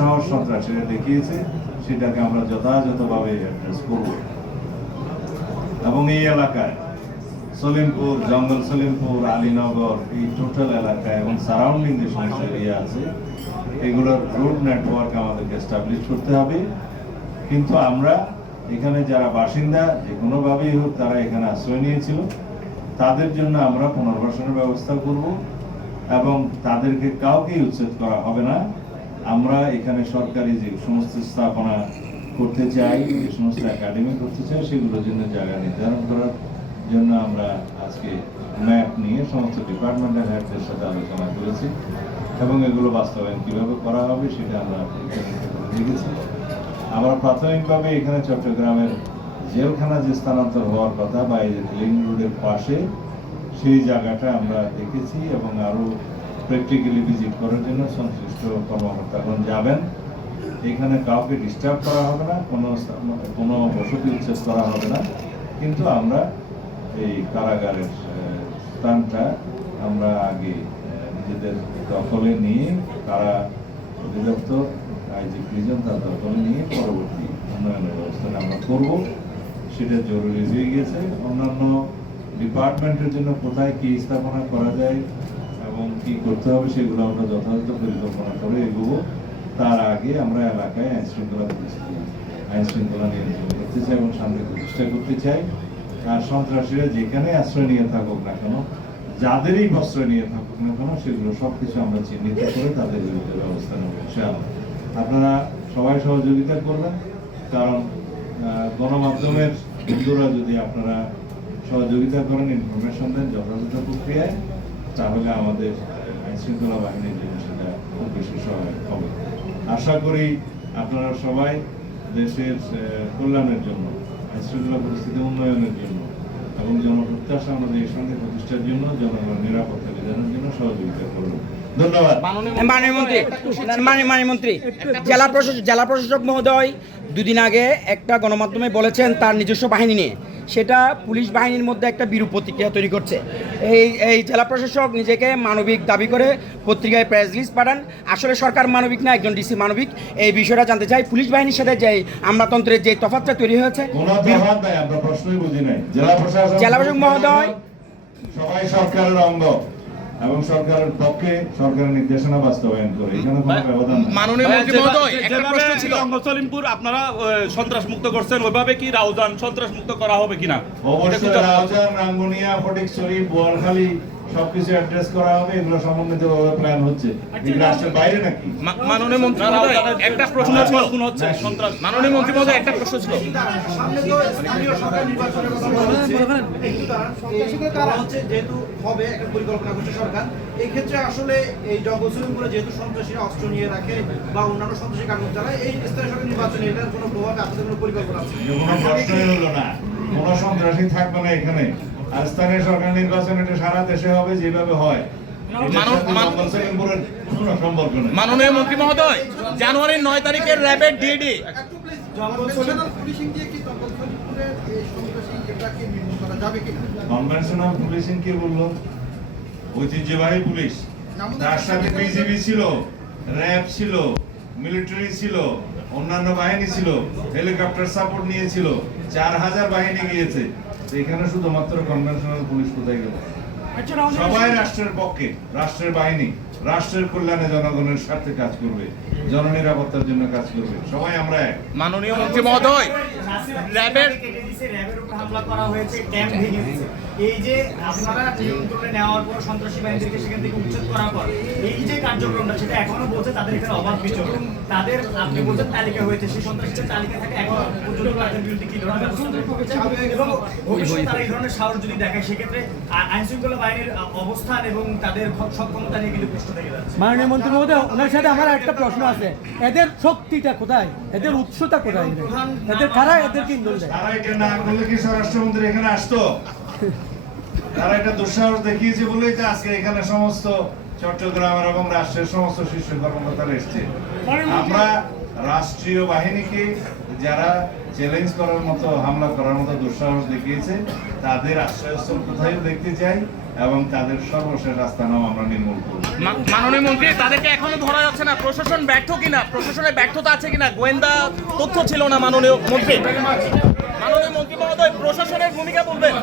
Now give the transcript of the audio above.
দুঃসাহস সন্ত্রাসীরা দেখিয়েছে সেটাকে আমরা যথাযথভাবে অ্যাড্রেস করব। এবং এই এলাকায় সলিমপুর, জঙ্গল সলিমপুর, আলীনগর, এই টোটাল এলাকায় এবং সারাউন্ডিং যে সমস্ত এরিয়া আছে এগুলোর রোড নেটওয়ার্ক আমাদেরকে এস্টাবলিশ করতে হবে। কিন্তু আমরা এখানে যারা বাসিন্দা যে কোনোভাবেই হোক তারা এখানে আশ্রয় নিয়েছিল, তাদের জন্য আমরা পুনর্বাসনের ব্যবস্থা করব এবং তাদেরকে কাউকেই উচ্ছেদ করা হবে না। আমরা এখানে সরকারি যে সমস্ত স্থাপনা করতে চাই, যে সমস্ত একাডেমি করতে চাই, সেগুলোর জন্য জায়গা নির্ধারণ করার জন্য আমরা আজকে ম্যাপ নিয়ে সমস্ত ডিপার্টমেন্টাল হেডদের সাথে আলোচনা করেছি এবং এগুলো বাস্তবায়ন কীভাবে করা হবে সেটা আমরা দেখেছি। আমরা প্রাথমিকভাবে এখানে চট্টগ্রামের জেলখানা যে স্থানান্তর হওয়ার কথা বা এই লিং রোডের পাশে সেই জায়গাটা আমরা দেখেছি এবং আরও প্র্যাকটিক্যালি ভিজিট করার জন্য সংশ্লিষ্ট কর্মকর্তাগণ যাবেন। এখানে কাউকে ডিস্টার্ব করা হবে না, কোনো বসতি উচ্ছেদ করা হবে না, কিন্তু আমরা এই কারাগারের স্থানটা আমরা আগে নিজেদের দখলে নিয়ে কারা অধিদপ্তর আইজি প্রিজন তার দখলে নিয়ে পরবর্তী উন্নয়নের ব্যবস্থাটা আমরা করব, সেটা জরুরি হয়ে গেছে। অন্যান্য ডিপার্টমেন্টের জন্য কোথায় কি স্থাপনা করা যায় এবং কি করতে হবে সেগুলো আমরা যথাযথ পরিকল্পনা করে এগোবো। তার আগে আমরা এলাকায় আইন শৃঙ্খলা নিয়ন্ত্রণ করতে চাই এবং শান্তি প্রতিষ্ঠা করতে চাই। আর সন্ত্রাসীরা যেখানে আশ্রয় নিয়ে থাকুক না কেন, যাদেরই আশ্রয় নিয়ে থাকুক না কেন, সেগুলো সবকিছু আমরা চিহ্নিত করে তাদের বিরুদ্ধে ব্যবস্থা নেব ইনশাআল্লাহ। আপনারা সবাই সহযোগিতা করবেন, কারণ গণমাধ্যমের বন্ধুরা যদি আপনারা সহযোগিতা করেন, ইনফরমেশন দেন যথাযথ প্রক্রিয়ায়, তাহলে আমাদের আইন শৃঙ্খলা বাহিনীর জন্য সেটা খুব বেশি সহায়ক হবে। আশা করি আপনারা সবাই দেশের কল্যাণের জন্য, আইন শৃঙ্খলা পরিস্থিতি উন্নয়নের জন্য এবং জনপ্রত্যাশা আমাদের শান্তি প্রতিষ্ঠার জন্য, জনগণের নিরাপত্তা বিধানের জন্য সহযোগিতা করবেন। ধন্যবাদ। মাননীয় মন্ত্রী, জেলা প্রশাসক মহোদয় দুদিন আগে একটা গণমাধ্যমে বলেছেন তার নিজস্ব বাহিনী নিয়ে, সেটা পুলিশ বাহিনীর মধ্যে একটা বিরূপ প্রতিক্রিয়া তৈরি করছে। এই জেলা প্রশাসক নিজেকে মানবিক দাবি করে পত্রিকায় প্রেস রিলিজ পাঠান। আসলে সরকার মানবিক না, একজন ডিসি মানবিক? এই বিষয়টা জানতে চাই। পুলিশ বাহিনীর সাথে যে আমলাতন্ত্রের যে তফাৎটা তৈরি হয়েছে, জেলা প্রশাসক মহোদয় সবাই সরকারের অঙ্গ এবং সরকারের পক্ষে সরকারের নির্দেশনা বাস্তবায়ন করে, এখানে কোনো ব্যবধান নেই। মাননীয় মন্ত্রী মহোদয়, একটা প্রশ্ন ছিল, সলিমপুর আপনারা সন্ত্রাস মুক্ত করছেন, ওইভাবে কি রাউজান সন্ত্রাস মুক্ত করা হবে কিনা? অবশ্যই রাউজান, রাঙ্গুনিয়া, ফটিকছড়ি, বোয়ালখালী সবকিছু অ্যাড্রেস করা হবে। এগুলো সমন্বিতভাবে প্ল্যান হচ্ছে। রাষ্ট্রের বাইরে নাকি? মাননীয় মন্ত্রী মহোদয়, একটা প্রশ্ন ছিল, কোন হচ্ছে সন্ত্রাস? মাননীয় মন্ত্রী মহোদয়, একটা প্রশ্ন ছিল। সামনে তো স্থানীয় সরকার নির্বাচনের কথা বলা হচ্ছে, একটু দাঁড়ান, হচ্ছে যেহেতু হবে একটা পরিকল্পনা করছে সরকার, এই ক্ষেত্রে আসলে এই জঙ্গল সলিমপুরে যেহেতু সন্ত্রাসীরা অস্ত্র নিয়ে রাখে বা অন্যান্য সন্ত্রাসী কার্যক্রম চালায়, এই স্থানীয় সরকার নির্বাচনে এটার কোনো প্রভাব, আপনাদের কোনো পরিকল্পনা আছে? কোনো প্রশ্নই হলো না, কোনো সন্ত্রাসী থাকবে না এখানে। আর স্থানীয় সরকার নির্বাচন এটা সারা দেশে হবে যেভাবে হয়। মাননীয় মন্ত্রী মহোদয়, জানুয়ারির 9 তারিখের র্যাবের ডিডি কনভেনশনাল পুলিশিং কি বললো? ঐতিহ্যবাহী পুলিশ, তার সাথে বিজিবি ছিল, র্যাব ছিল, মিলিটারি ছিল, অন্যান্য বাহিনী ছিল, হেলিকপ্টার সাপোর্ট নিয়েছিল, 4000 বাহিনী গিয়েছে। এখানে শুধুমাত্র কনভেনশনাল পুলিশ কোথায় গেল? সবাই রাষ্ট্রের পক্ষে, রাষ্ট্রের বাহিনী রাষ্ট্রের কল্যাণে, জনগণের স্বার্থে কাজ করবে, জননিরাপত্তার জন্য কাজ করবে। সবাই আমরা এক। মাননীয় মন্ত্রী মহোদয়, র্যাবের উপর হামলা করা হয়েছে, ক্যাম্প ভেঙে দিয়েছে, এই যে আপনারা নিয়ন্ত্রণে নেওয়ার পর সন্ত্রাসী বাহিনীকে সেখান থেকে উচ্ছেদ করার পর এই যে কার্যক্রমটা, সেটা এখনো বলছে তাদের এখানে অবাধ বিচরণ, তাদের আপনি বলছেন তালিকা হয়েছে, সেই সন্ত্রাসীদের তালিকা থাকে এখনো পর্যন্ত তাদের বিরুদ্ধে কি ধরনের ব্যবস্থা এবং ভবিষ্যতে তারা এই ধরনের সাহস যদি দেখায়, সেক্ষেত্রে আইন শৃঙ্খলা বাহিনীর অবস্থান এবং তাদের সক্ষমতা নিয়ে কিন্তু প্রশ্ন থেকে যাচ্ছে। মাননীয় মন্ত্রী মহোদয়, ওনার সাথে আমার একটা প্রশ্ন আছে, এদের শক্তিটা কোথায়, এদের উৎসটা কোথায়, এদের কারা এদেরকে ইন্ধন দেয়? তারা এটা না করলে কি স্বরাষ্ট্রমন্ত্রী এখানে আসতো? তারা এটা দুঃসাহস দেখিয়েছে বলেই তো আজকে এখানে সমস্ত চট্টগ্রামের এবং রাষ্ট্রের সমস্ত শীর্ষ কর্মকর্তারা এসছে। আমরা রাষ্ট্রীয় বাহিনীকে যারা চ্যালেঞ্জ করার মতো, হামলা করার মতো দুঃসাহস দেখিয়েছে, তাদের আশ্রয়স্থল কোথায় দেখতে চাই এবং তাদের সর্বশেষ আস্থানাও আমরা নির্মূল করব। মাননীয় মন্ত্রী, তাদেরকে এখনো ধরা যাচ্ছে না, প্রশাসন ব্যর্থ কিনা, প্রশাসনের ব্যর্থতা আছে কিনা, গোয়েন্দা তথ্য ছিল না মাননীয় মন্ত্রী। মাননীয় মন্ত্রী মহোদয়, প্রশাসনের ভূমিকা বলবেন।